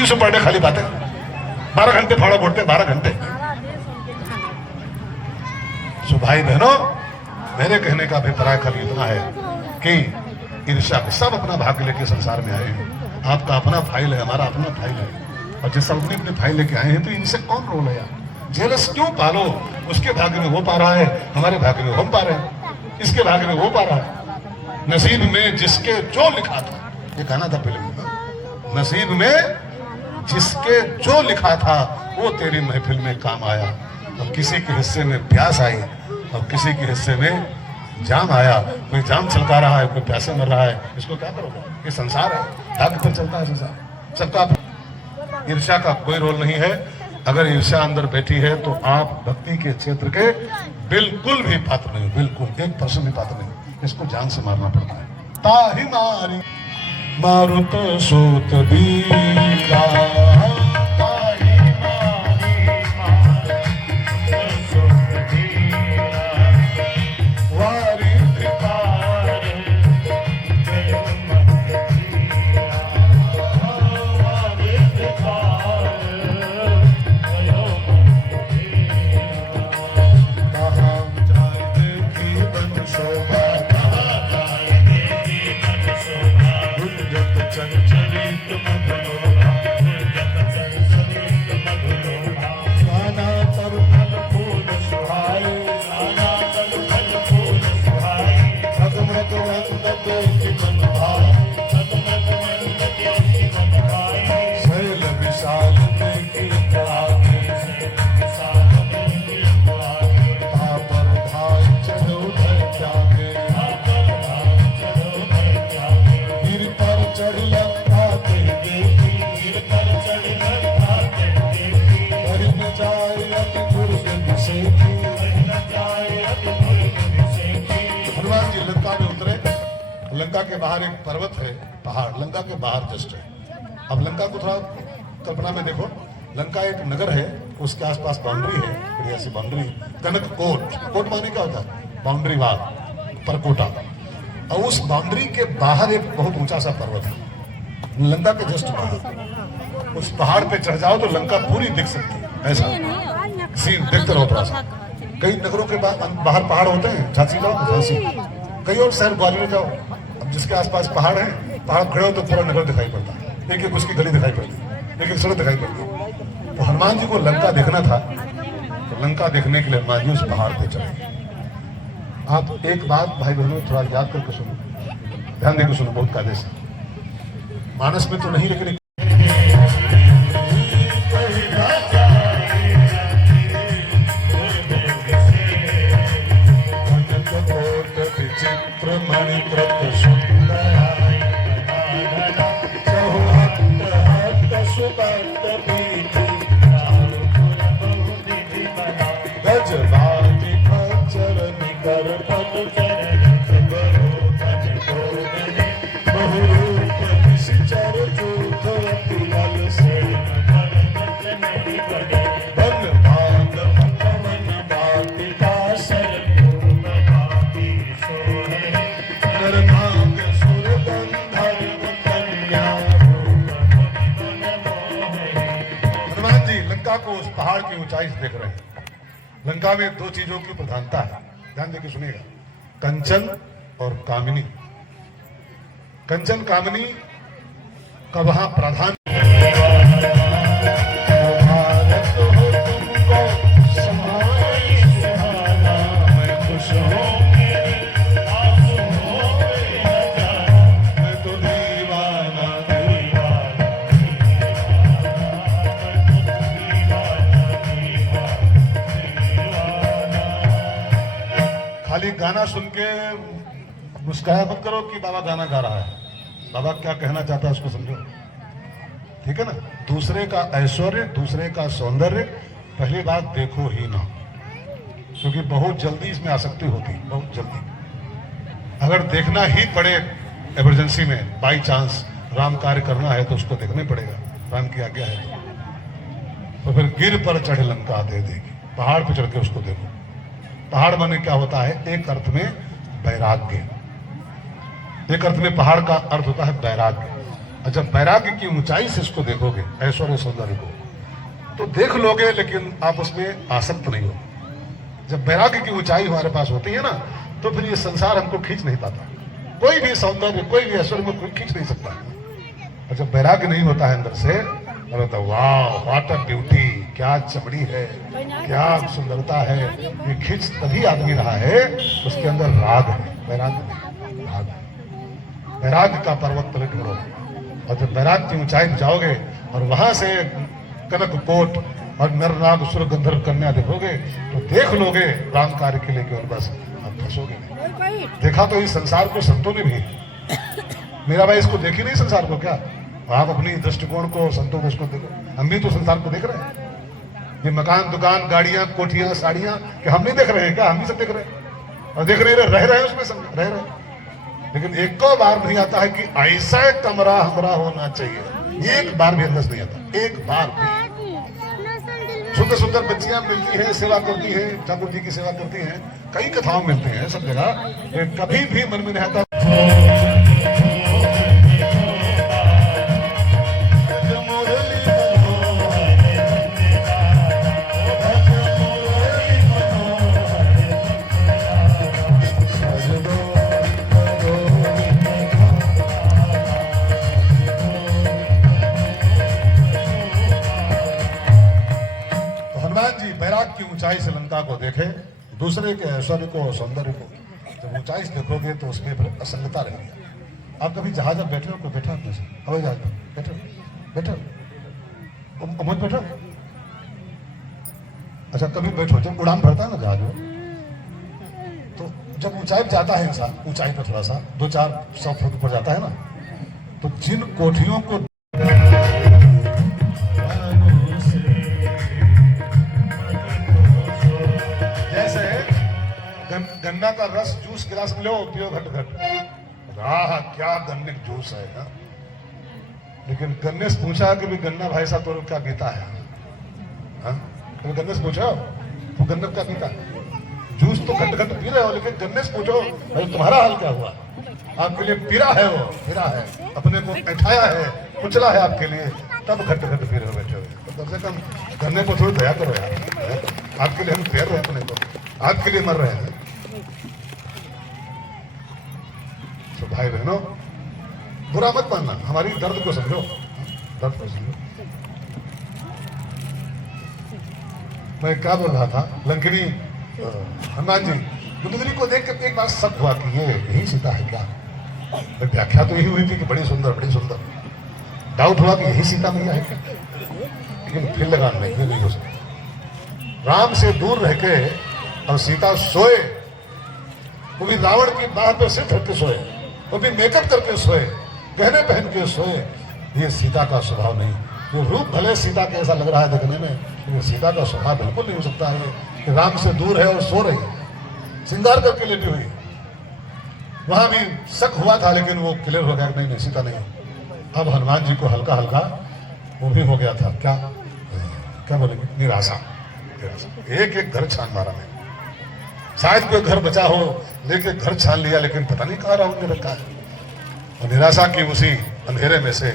300 per day, खाली बातें। 12 घंटे फाड़ा बोलते, 12 घंटे। सो भाई बहनों, मेरे कहने का अभिप्राय खाली इतना है कि ईर्ष्या के सब अपना भाग्य लेके संसार में आए हैं। आपका अपना फाइल है, हमारा अपना फाइल है, और जिस सब अपने फाइल लेके आए हैं तो इनसे कौन रोल है यार? जेलस क्यों पालो? उसके भाग्य में वो पा रहा है, हमारे भाग्य में हम पा रहे हैं, इसके भाग्य में वो पा रहा है। नसीब में जिसके जो लिखा था, ये गाना था फिल्म में, नसीब में जिसके जो लिखा था वो तेरी महफिल में काम आया। और किसी के हिस्से में प्यास आई और किसी के हिस्से में जाम आया। कोई जाम छलका रहा है, कोई प्यासे मर रहा है, इसको क्या करोगे? ये संसार है, भाग्य पर चलता है संसार सबका। ईर्ष्या का कोई रोल नहीं है। अगर ईर्ष्या अंदर बैठी है तो आप भक्ति के क्षेत्र के बिल्कुल भी पात्र नहीं, बिल्कुल 1% भी पात्र नहीं। इसको जान से मारना पड़ता है। ताही मारी मारुत सूत बीरा, लंका के बाहर एक पर्वत है, पहाड़ लंका के बाहर जस्ट है। अब लंका को थोड़ा कल्पना में देखो, लंका एक नगर है, उसके आसपास बाउंड्री है, बढ़िया सी बाउंड्री। कनक कोट, कोट माने क्या होता है? बाउंड्री वाल, परकोटा। और उस बाउंड्री के बाहर एक बहुत ऊंचा सा पर्वत है, लंका के जस्ट बाहर। उस पहाड़ पे चढ़ जाओ तो लंका पूरी दिख सकती है, ऐसा सीन देखते रहो थोड़ा सा। कई नगरों के बाहर पहाड़ होते हैं, झांसी जाओ, झांसी, कई और शहर ग्वालियर जाओ, जिसके आसपास पहाड़ है, पहाड़ खड़े हो तो पूरा नगर दिखाई पड़ता है, एक एक उसकी गली दिखाई पड़ती है, एक एक सड़क दिखाई पड़ती है। तो हनुमान जी को लंका देखना था, तो लंका देखने के लिए हनुमान जी उस पहाड़ पे चले। आप एक बात भाई बहनों थोड़ा याद करके सुनो, ध्यान देकर सुनो, बहुत कायदे से। मानस में तो नहीं, लेकिन को उस पहाड़ की ऊंचाई से देख रहे हैं। लंका में दो चीजों की प्रधानता है, ध्यान देकर सुनिएगा, कंचन और कामिनी। कंचन कामिनी का वहां प्राधान्य। खाली गाना सुन के मुस्कुराया मत करो कि बाबा गाना गा रहा है, बाबा क्या कहना चाहता है उसको समझो, ठीक है ना। दूसरे का ऐश्वर्य, दूसरे का सौंदर्य पहली बात देखो ही ना, क्योंकि बहुत जल्दी इसमें आसक्ति होती है, बहुत जल्दी। अगर देखना ही पड़े इमरजेंसी में, बाई चांस राम कार्य करना है तो उसको देखना ही पड़ेगा, राम की आज्ञा है तो फिर गिर पर चढ़े लंका दे देगी, पहाड़ पर चढ़ के उसको देखो। पहाड़ माने क्या होता है? एक अर्थ में वैराग्य, एक अर्थ में पहाड़ का अर्थ होता है वैराग्य। और जब वैराग्य की ऊंचाई से इसको देखोगे, ऐश्वर्य सौंदर्य को, तो देख लोगे लेकिन आप उसमें आसक्त नहीं हो। जब वैराग्य की ऊंचाई हमारे पास होती है ना, तो फिर ये संसार हमको खींच नहीं पाता। कोई भी सौंदर्य, कोई भी ऐश्वर्य को कोई खींच नहीं सकता। और जब वैराग्य नहीं होता है अंदर से, तो वाह व्हाट अ ब्यूटी, क्या चमड़ी है, क्या सुंदरता है, ये खींच तभी आदमी रहा है उसके अंदर राग है, वैराग्य नहीं, राग है। वैराग्य का पर्वत तले ढूंढो, और जब वैराग्य की ऊंचाई में जाओगे और वहां से कनक कोट और नर नाग सुर गंधर्व कन्या देखोगे, तो देख लोगे राम कार्य के लिए केवल, बस आप फंसोगे नहीं। देखा तो इस संसार को संतों ने भी, मेरा भाई इसको देखी नहीं संसार को क्या? आप अपनी दृष्टिकोण को, संतों को इसको देखो। हम भी तो संसार को देख रहे हैं, ये मकान दुकान गाड़ियां कोठियां साड़ियां, कि हम नहीं देख रहे हैं क्या? हम भी सब देख रहे हैं, और देख नहीं रहे, रह रहे हैं उसमें, सब रह रहे हैं। लेकिन एक को बार नहीं आता है कि ऐसा कमरा हमारा होना चाहिए, एक बार भी अंदर नहीं आता, एक बार भी। सुंदर सुंदर बच्चियां मिलती हैं, सेवा करती है, ठाकुर जी की सेवा करती हैं, कई कथाओं मिलते हैं सब जगह, कभी भी मन में नहीं आता। वैराग की ऊंचाई से लंका को देखे, दूसरे के ऐश्वर्य को, सौंदर्य को जब ऊंचाई से देखोगे तो उसमें फिर असंगता रहेगी। आप कभी जहाज में बैठे हो, कोई बैठा अपने से हवाई जहाज में बैठो, बैठो मुझ बैठो। अच्छा कभी बैठो, जब उड़ान भरता है ना जहाज में, तो जब ऊंचाई पर जाता है इंसान, ऊंचाई पर थोड़ा सा 200-400 फुट पर जाता है ना, तो जिन कोठियों को गन्ना का रस जूस गिलास में लो, पियो घट घट, आह क्या गन्ने का जूस है ना? लेकिन गन्ने से पूछा कि भी गन्ना भाई साहब तो क्या पीता है? तो गन्ने से पूछो तो गन्ना क्या पीता है? जूस तो घट घट पी रहे हो, लेकिन गन्ने से पूछो भाई तुम्हारा हाल क्या हुआ? आपके लिए पीरा है, वो पीरा है, अपने को बैठाया है, कुचला है आपके लिए, तब घट घट पी रहे हो बैठे हुए। तो कम से कम गन्ने को थोड़ी दया करो यार, आपके लिए हम पैर रहे हैं, अपने को आपके लिए मर रहे हैं। तो भाई बहनों, बुरा मत मानना, हमारी दर्द को समझो, दर्द को समझो। मैं क्या बोल रहा था, लंकिनी हनुमान जी गुंदरी को देख के एक बात शक हुआ कि ये यही सीता है क्या? व्याख्या तो यही हुई थी कि बड़ी सुंदर, बड़ी सुंदर। डाउट हुआ कि यही सीता मैया है, लेकिन फिर लगा नहीं, ये नहीं हो सकता। राम से दूर रह के और सीता सोए, वो भी रावण की बाह पे सिर धर के सोए, वो भी मेकअप करके सोए, गहने पहन के सोए, ये सीता का स्वभाव नहीं। ये रूप भले सीता के ऐसा लग रहा है देखने में, लेकिन सीता का स्वभाव बिल्कुल नहीं हो सकता है कि राम से दूर है और सो रही, श्रृंगार करके लेटी हुई। वहां भी शक हुआ था, लेकिन वो क्लियर हो गया, नहीं नहीं सीता नहीं। अब हनुमान जी को हल्का हल्का वो भी हो गया था, क्या क्या बोलेंगे, निराशा। एक एक घर छान मारा मैं, शायद कोई घर बचा हो, लेके घर छान लिया, लेकिन पता नहीं कहाँ रावण ने रखा है। और निराशा की उसी अंधेरे में से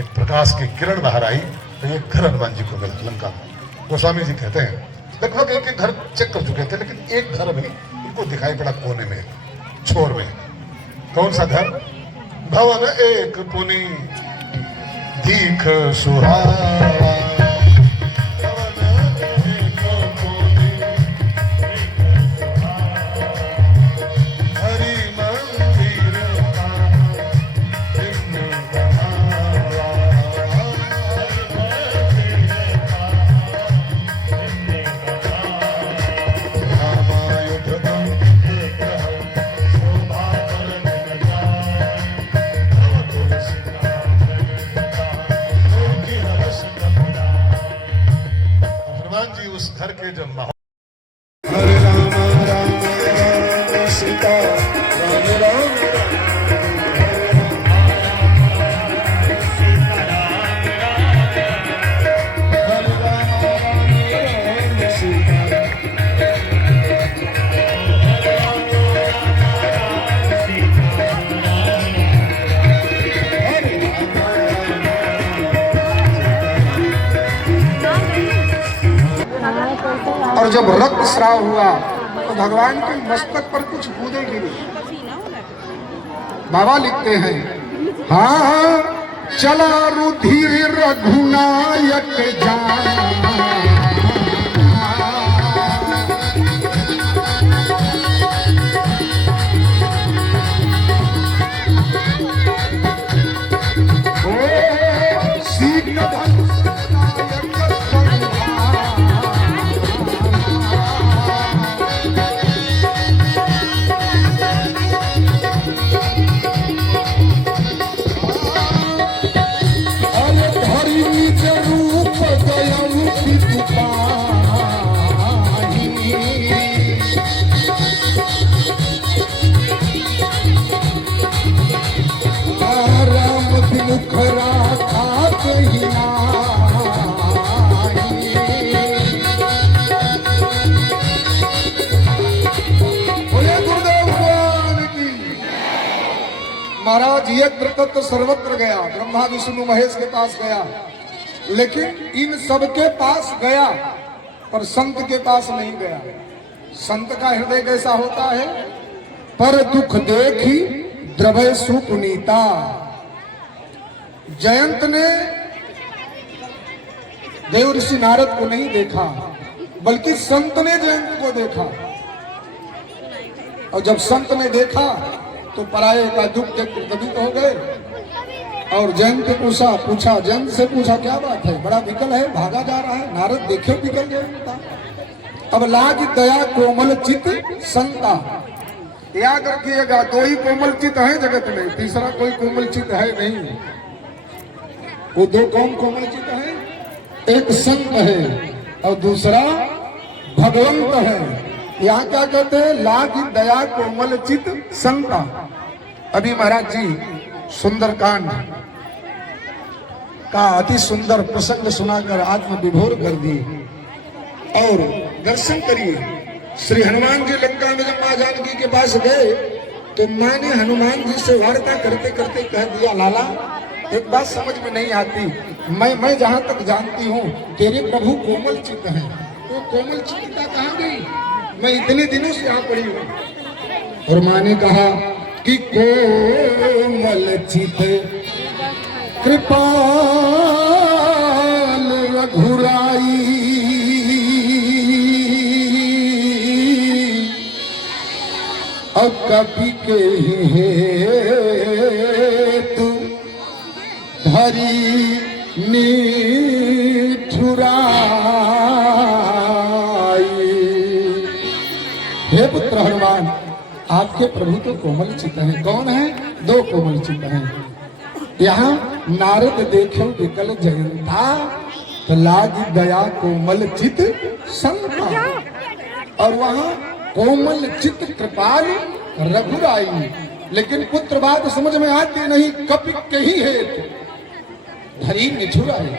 एक प्रकाश की किरण बाहर आई, तो एक घर हनुमान जी को मिला लंका में। गोस्वामी जी कहते हैं लगभग एक एक घर चेक कर चुके थे, लेकिन एक घर अभी उनको दिखाई पड़ा कोने में, छोर में। कौन सा घर? भवन एक पुनी दीख सुहावा, घर के जो माहौल और जब रक्त स्राव हुआ तो भगवान के मस्तक पर कुछ बूंदें गिरी। बाबा लिखते हैं, हाँ चला रुधिर रघुनायक जान, महाराज यत्र तत्र सर्वत्र गया, ब्रह्मा विष्णु महेश के पास गया, लेकिन इन सब के पास गया पर संत के पास नहीं गया। संत का हृदय कैसा होता है? पर दुख देखी द्रवय सुपुनीता। जयंत ने देव ऋषि नारद को नहीं देखा, बल्कि संत ने जयंत को देखा। और जब संत ने देखा तो पराये का दुख देख प्रभावित हो गए। और जयंत पूछा जयंत से पूछा, क्या बात है, बड़ा विकल है, भागा जा रहा है। नारद देखे विकल जयंत। अब लाग दया कोमल चित संता। याद रखिएगा, दो ही कोमल चित है जगत में, तीसरा कोई कोमल चित है नहीं। वो दो कौन कोमल चित है? एक संत है और दूसरा भगवंत है। यहाँ क्या कहते हैं? लाग दया कोमल चित संता। अभी महाराज जी सुंदरकांड का अति सुंदर प्रसंग सुनाकर आत्म विभोर कर दिए। और दर्शन करिए, श्री हनुमान जी लंका में जब मां जानकी के पास गए तो मां ने हनुमान जी से वार्ता करते करते कह दिया, लाला एक बात समझ में नहीं आती, मैं जहां तक जानती हूँ तेरे प्रभु कोमल चित्त हैं, तो कोमल चित्तता कहाँ गई? मैं इतने दिनों से यहाँ पड़ी हूँ। और माँ ने कहा कि कोमल चित कृपाल रघुराई, अब कभी के हेतु धरी निठुराई। हे पुत्र हनुमान, आपके प्रभु तो कोमल चित्त हैं। कौन है? दो कोमल चित्त हैं। यहाँ नारद देखे विकल जयंता, तो लाग दया कोमल चित्त संता। और वहाँ कोमल चित्त कृपाल रघुराई। लेकिन पुत्र बात समझ में आती नहीं, कपि के ही हेतु धरी निठुराई।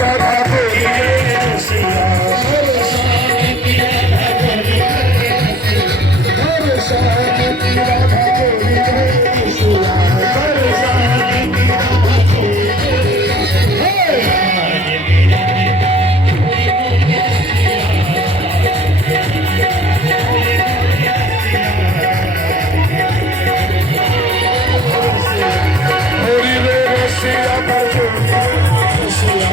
राधा गोरी रे सिया हर शाम की राधा गोरी रे हर शाम की राधा गोरी रे सिया हर शाम की राधा गोरी होरी रे सिया हर गोरी रे सिया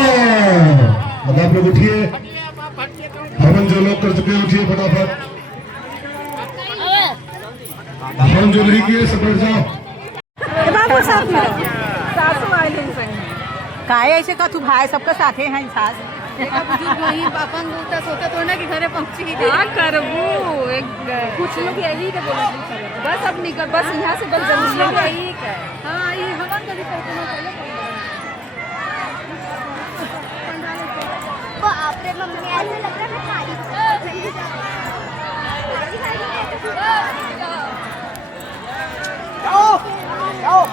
अब आप लोग उठिए, हवन जो लोग कर चुके हैं उठिए फटाफट। हवन जो नहीं किए सब बैठ जाओ। काय ऐसे का तू भाई सबका साथे हैं सास वही अपन बोलता सोता तो ना कि घरे पहुंची क्या करबू एक कुछ लोग यही के बोला बस अब निकल बस यहाँ से बस जल्दी लोग यही है हाँ ये हवन का भी पहुंचना पहले वो आपरे मम्मी ऐसे लग रहा है खाली जाओ जाओ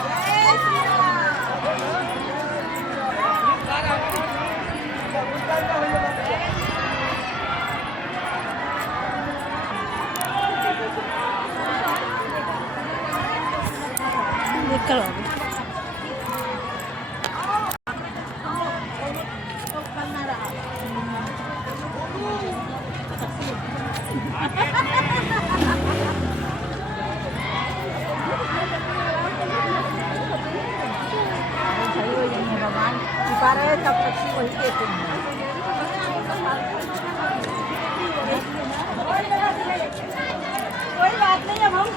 भगवान छुपा रहे सब पक्षी वही देते हैं कोई बात नहीं अब हम